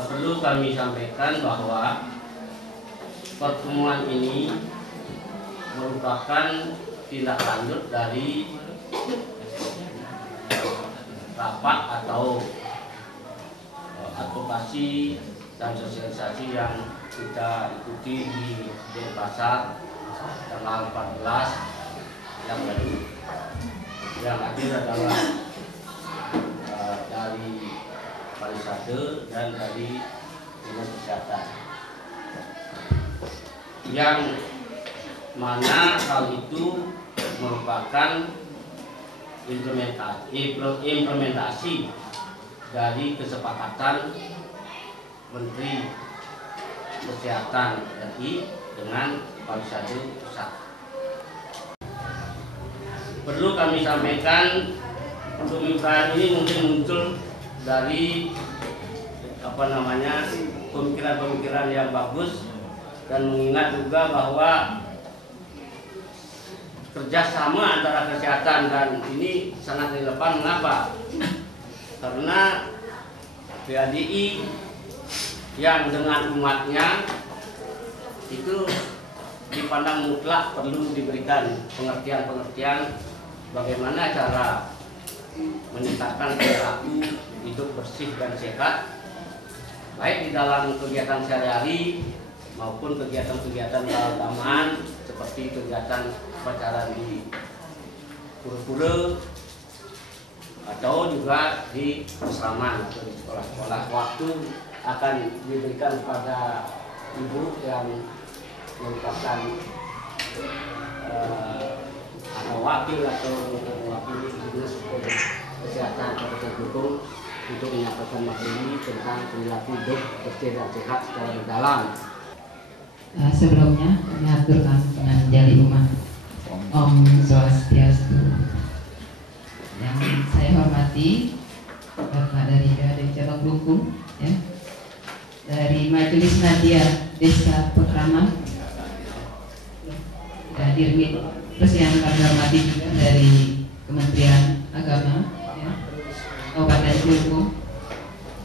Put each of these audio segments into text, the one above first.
perlu kami sampaikan bahwa pertemuan ini merupakan tindak lanjut dari rapat atau advokasi dan sosialisasi yang kita ikuti di Denpasar tanggal 14 yang lalu. Yang hadir adalah dari Parisade dan dari Dinas Kesehatan, yang mana hal itu merupakan implementasi dari kesepakatan Menteri Kesehatan RI dengan Parisade Pusat. Perlu kami sampaikan, pemikiran ini mungkin muncul dari pemikiran-pemikiran yang bagus, dan mengingat juga bahwa kerjasama antara kesehatan dan ini sangat relevan. Mengapa? Karena PADI yang dengan umatnya itu dipandang mutlak perlu diberikan pengertian-pengertian bagaimana cara meningkatkan perilaku hidup bersih dan sehat, baik di dalam kegiatan sehari-hari maupun kegiatan-kegiatan keagamaan seperti kegiatan upacara di pura-pura atau juga di asrama atau di sekolah-sekolah. Waktu akan diberikan kepada ibu yang merupakan wakil atau mewakili Dinas Kesehatan Kabupaten Blungkung untuk menyampaikan materi tentang perilaku hidup bersih dan sehat secara mendalam. Sebelumnya kami aturkan dengan jari umat Om Swastiastu. Yang saya hormati Bapak dari Cabang Blungkung, ya, dari Majelis Nadia Desa Pekraman, hadir. Terus yang kami hormati juga dari Kementerian Agama, ya, Kabupaten Blungkung,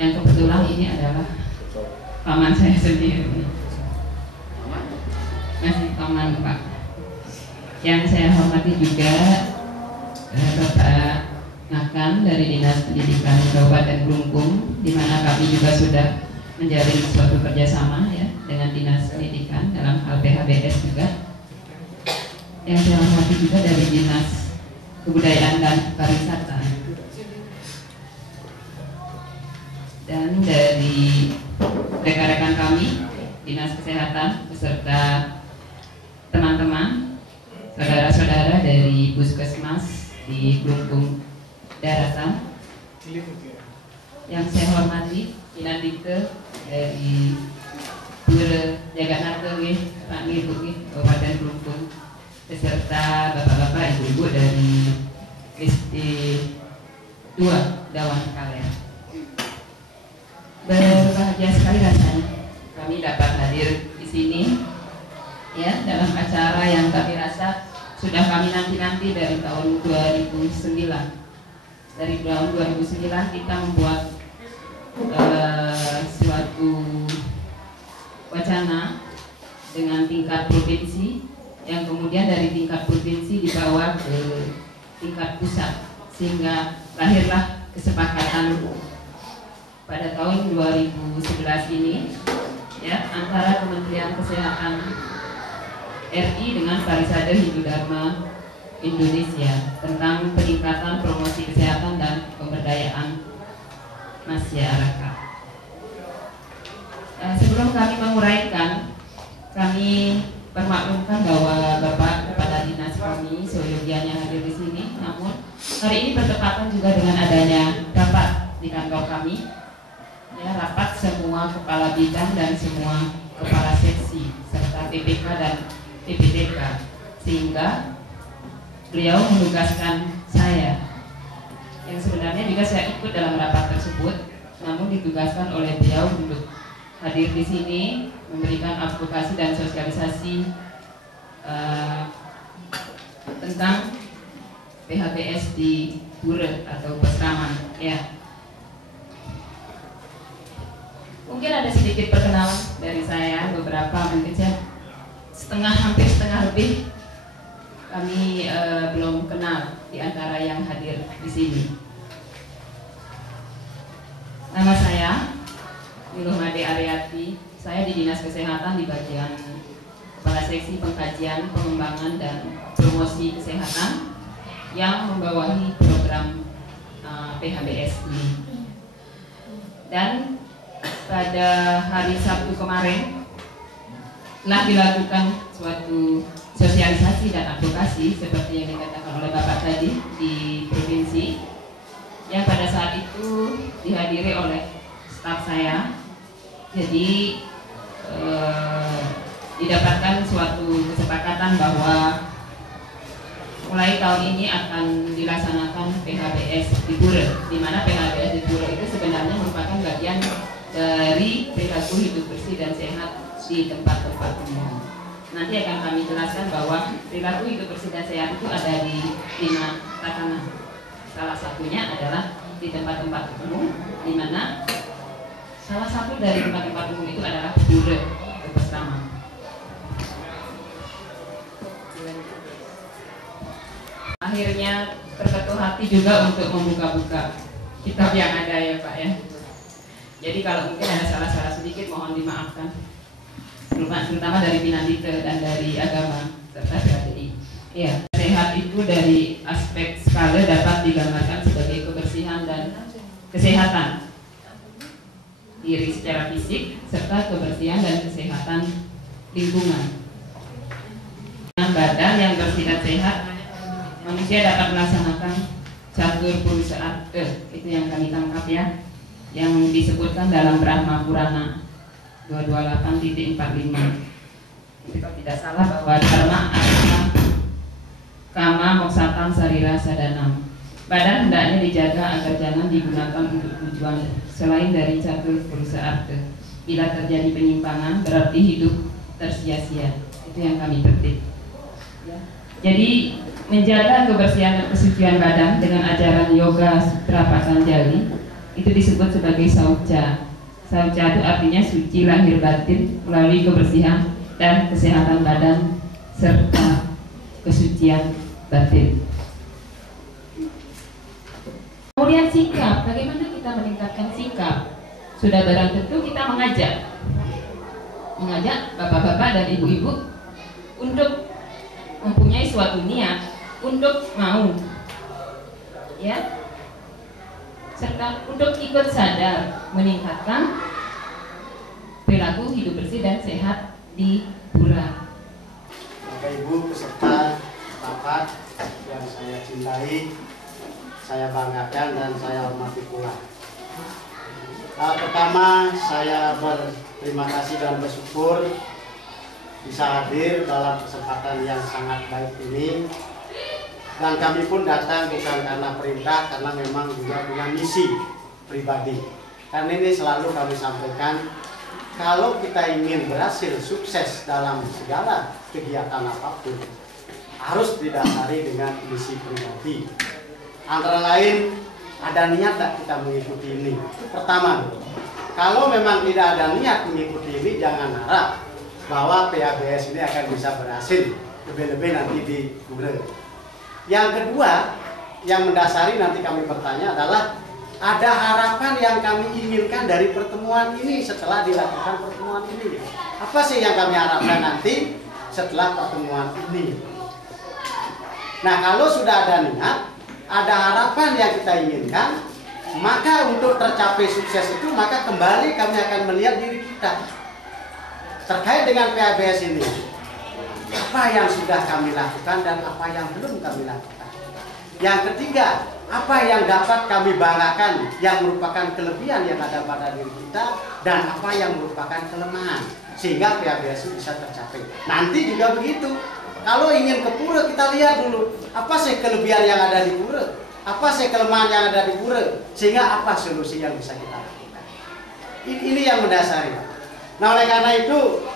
yang kebetulan ini adalah paman saya sendiri. Masih paman Pak. Yang saya hormati juga Bapak Nakan dari Dinas Pendidikan Kabupaten Blungkung, di mana kami juga sudah menjalin suatu kerjasama, ya, dengan Dinas Pendidikan dalam hal PHBS juga. Yang saya hormati juga dari Dinas Kebudayaan dan Pariwisata, dan dari rekan-rekan kami Dinas Kesehatan beserta teman-teman, saudara-saudara dari Puskesmas di Blungkung Daratan. Yang saya hormati Inandike dari Pura Jaganata, Pak Ibu Kabupaten Blungkung, beserta bapak-bapak, ibu-ibu dari SD 2 Dawan Kalian. Berbahagia sekali rasanya kami dapat hadir di sini, ya, dalam acara yang kami rasa sudah kami nanti-nanti dari tahun 2009. Dari tahun 2009 kita membuat suatu wacana dengan tingkat provinsi, yang kemudian dari tingkat provinsi dibawa ke tingkat pusat, sehingga lahirlah kesepakatan pada tahun 2011 ini, ya, antara Kementerian Kesehatan RI dengan Parisade Hindu Dharma Indonesia tentang peningkatan promosi kesehatan dan pemberdayaan masyarakat. Sebelum kami menguraikan, kami permaklumkan bahwa Bapak Kepala Dinas kami seyogianya hadir di sini. Namun hari ini bertepatan juga dengan adanya rapat di kantor kami, ya, rapat semua kepala bidang dan semua kepala seksi serta PPK dan PPTK, sehingga beliau menugaskan saya, yang sebenarnya juga saya ikut dalam rapat tersebut, namun ditugaskan oleh beliau untuk hadir di sini memberikan advokasi dan sosialisasi tentang PHBS di Pura atau Pesraman, ya. Mungkin ada sedikit perkenalan dari saya, beberapa mungkin saya hampir setengah lebih kami belum kenal di antara yang hadir di sini. Nama saya Niluh Made Aryati. Saya di Dinas Kesehatan di bagian Kepala Seksi Pengkajian, Pengembangan dan Promosi Kesehatan yang membawahi program PHBS ini. Dan pada hari Sabtu kemarin telah dilakukan suatu sosialisasi dan advokasi seperti yang dikatakan oleh Bapak tadi di provinsi, yang pada saat itu dihadiri oleh staf saya. Jadi didapatkan suatu kesepakatan bahwa mulai tahun ini akan dilaksanakan PHBS di Pura, di mana PHBS di Pura itu sebenarnya merupakan bagian dari perilaku hidup bersih dan sehat di tempat-tempat umum. Nanti akan kami jelaskan bahwa perilaku hidup bersih dan sehat itu ada di 5 tatanan. Salah satunya adalah di tempat-tempat umum, di mana salah satu dari tempat-tempat umum itu adalah pura bersama. Akhirnya terketuk hati juga untuk membuka-buka kitab yang ada ya Pak ya. Jadi kalau mungkin ada salah-salah sedikit mohon dimaafkan, terutama dari Pinandite dan dari agama serta PHBI. Ya, sehat itu dari aspek skala dapat digambarkan sebagai kebersihan dan kesehatan diri secara fisik serta kebersihan dan kesehatan lingkungan. Dengan badan yang bersih dan sehat, manusia dapat melaksanakan catur purusa arta, itu yang kami tangkap ya, yang disebutkan dalam Brahma Purana 228.45. Kalau tidak salah bahwa dharma arta kama moksatan sarira sadanam. Badan hendaknya dijaga agar jangan digunakan untuk tujuan selain dari catur purusa arta. Bila terjadi penyimpangan berarti hidup tersia-sia. Itu yang kami petik. Ya. Jadi menjaga kebersihan dan kesucian badan dengan ajaran Yoga Sutra Patanjali itu disebut sebagai saucha. Saucha itu artinya suci lahir batin melalui kebersihan dan kesehatan badan serta kesucian batin. Kemudian sikap, bagaimana kita meningkatkan sikap? Sudah barang tentu kita mengajak bapak-bapak dan ibu-ibu untuk mempunyai suatu niat untuk mau, ya, serta untuk ikut sadar meningkatkan perilaku hidup bersih dan sehat di Pura. Bapak Ibu peserta rapat yang saya cintai, saya banggakan dan saya hormati pula. Pertama, saya berterima kasih dan bersyukur bisa hadir dalam kesempatan yang sangat baik ini. Dan kami pun datang bukan karena perintah, karena memang juga punya misi pribadi. Karena ini selalu kami sampaikan, kalau kita ingin berhasil sukses dalam segala kegiatan apapun, harus didasari dengan misi pribadi. Antara lain, ada niat tak kita mengikuti ini? Itu pertama. Kalau memang tidak ada niat mengikuti ini, jangan harap bahwa PHBS ini akan bisa berhasil, lebih-lebih nanti di Pura. Yang kedua, yang mendasari nanti kami bertanya adalah ada harapan yang kami inginkan dari pertemuan ini setelah dilakukan pertemuan ini. Apa sih yang kami harapkan nanti setelah pertemuan ini? Nah, kalau sudah ada niat, ada harapan yang kita inginkan, maka untuk tercapai sukses itu, maka kembali kami akan melihat diri kita terkait dengan PHBS ini. Apa yang sudah kami lakukan dan apa yang belum kami lakukan. Yang ketiga, apa yang dapat kami banggakan yang merupakan kelebihan yang ada pada diri kita dan apa yang merupakan kelemahan sehingga PHBS itu bisa tercapai. Nanti juga begitu. Kalau ingin ke Pura, kita lihat dulu apa sih kelebihan yang ada di Pura, apa sih kelemahan yang ada di Pura, sehingga apa solusi yang bisa kita lakukan. Ini yang mendasari. Nah, oleh karena itu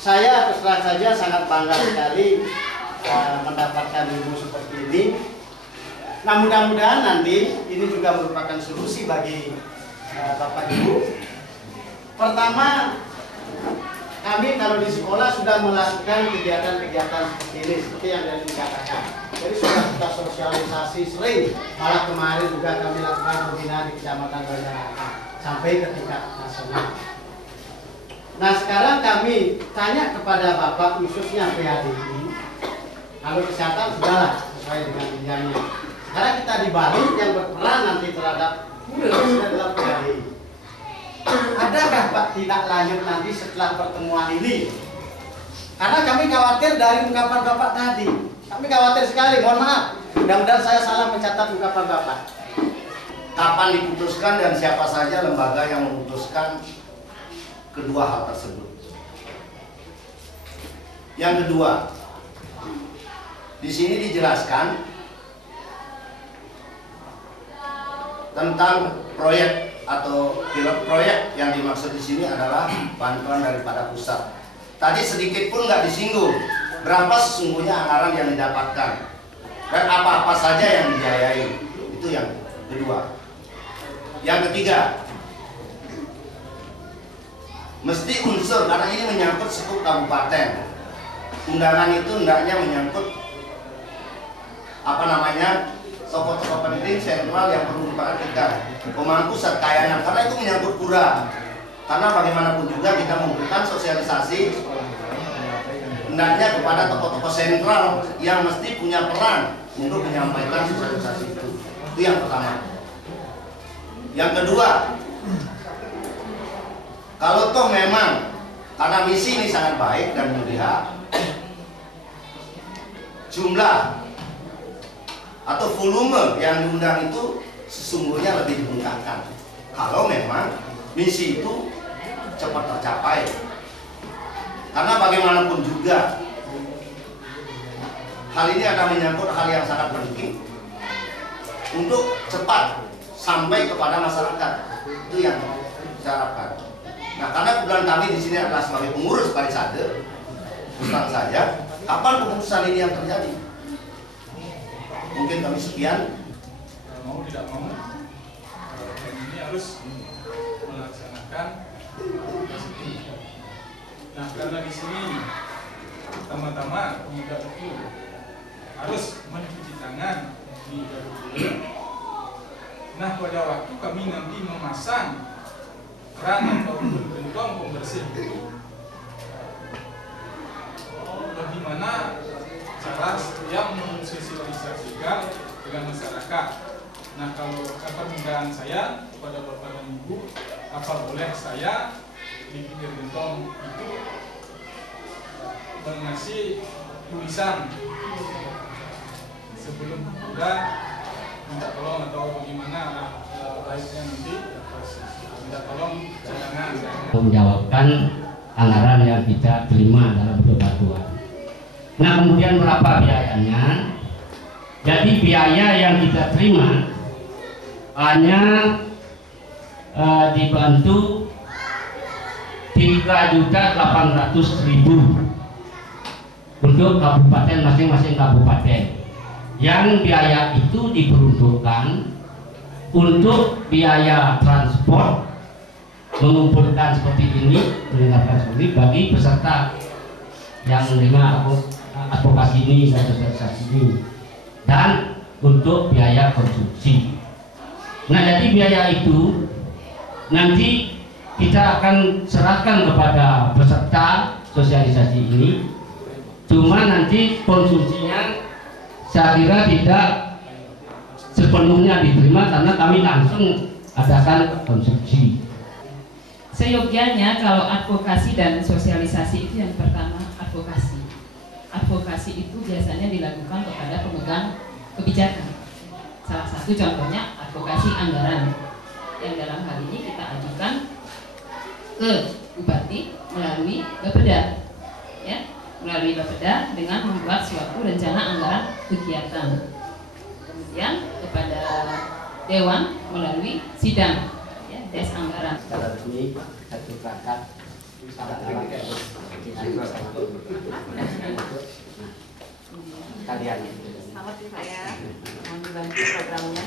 saya terus terang saja sangat bangga sekali mendapatkan ilmu seperti ini. Nah, mudah-mudahan nanti ini juga merupakan solusi bagi Bapak Ibu. Pertama, kami kalau di sekolah sudah melakukan kegiatan-kegiatan seperti ini, seperti yang dari dikatakan. Jadi sudah kita sosialisasi sering, malah kemarin juga kami lakukan pembinaan di Kecamatan Banjarnegara sampai ke tingkat nasional. Nah sekarang kami tanya kepada Bapak khususnya PHDI, kalau kesehatan sudahlah sesuai dengan bidangnya. Sekarang kita di Bali yang berperan nanti terhadap guru adalah PHDI. Adakah Pak tidak lanjut nanti setelah pertemuan ini? Karena kami khawatir dari ungkapan Bapak tadi. Kami khawatir sekali, mohon maaf. Mudah-mudahan saya salah mencatat ungkapan Bapak. Kapan diputuskan dan siapa saja lembaga yang memutuskan kedua hal tersebut. Yang kedua, di sini dijelaskan tentang proyek atau pilot proyek yang dimaksud di sini adalah bantuan daripada pusat. Tadi sedikit pun nggak disinggung berapa sesungguhnya anggaran yang didapatkan dan apa-apa saja yang dibiayai. Itu yang kedua. Yang ketiga, mesti unsur, karena ini menyangkut sekup kabupaten. Undangan itu hendaknya menyangkut tokoh-tokoh penting sentral yang perlu diperhatikan, pemangku serkayanya, karena itu menyangkut pura. Karena bagaimanapun juga kita memberikan sosialisasi hendaknya kepada tokoh-tokoh sentral yang mesti punya peran untuk menyampaikan sosialisasi itu. Itu yang pertama. Yang kedua, kalau toh memang karena misi ini sangat baik dan mulia, jumlah atau volume yang diundang itu sesungguhnya lebih dibengkakkan. Kalau memang misi itu cepat tercapai, karena bagaimanapun juga hal ini akan menyangkut hal yang sangat penting untuk cepat sampai kepada masyarakat. Itu yang saya harapkan. Nah, karena kebetulan kami di sini adalah sebagai pengurus Parisade, terus saja, kapan keputusan ini yang terjadi? Mungkin kami sekian. Mau tidak mau, ini harus melaksanakan tugas ini. Nah, karena di sini pertama-tama pemuda itu harus mencuci tangan di Garuda. Nah, pada waktu kami nanti memasang keran ataupun gentong pembersih itu, bagaimana cara yang mensosialisasikan dengan masyarakat. Nah, kalau permintaan saya kepada Bapak dan Ibu, apa boleh saya di pinggir gentong itu mengasih tulisan sebelum kuda minta tolong atau bagaimana baiknya nanti minta tolong cadangan. Menjawabkan anggaran yang kita terima dalam bentuk bantuan. Nah, kemudian berapa biayanya? Jadi biaya yang kita terima hanya dibantu 3.800.000 untuk kabupaten, masing-masing kabupaten. Yang biaya itu diperuntukkan untuk biaya transport, mengumpulkan seperti ini, mendengarkan seperti bagi peserta yang menerima advokasi ini dan sosialisasi ini, dan untuk biaya konsumsi. Nah, jadi biaya itu nanti kita akan serahkan kepada peserta sosialisasi ini. Cuma nanti konsumsinya saya kira tidak sepenuhnya diterima karena kami langsung adakan konsumsi. Seyogianya kalau advokasi dan sosialisasi itu yang pertama advokasi. Advokasi itu biasanya dilakukan kepada pemegang kebijakan. Salah satu contohnya advokasi anggaran yang dalam hal ini kita ajukan ke Bupati melalui Bapeda, ya, melalui Bapeda dengan membuat suatu rencana anggaran kegiatan. Kemudian kepada Dewan melalui sidang, ya, des anggaran. Secara resmi satu perangkat kalian. Selamat saya mohon dibantu programnya.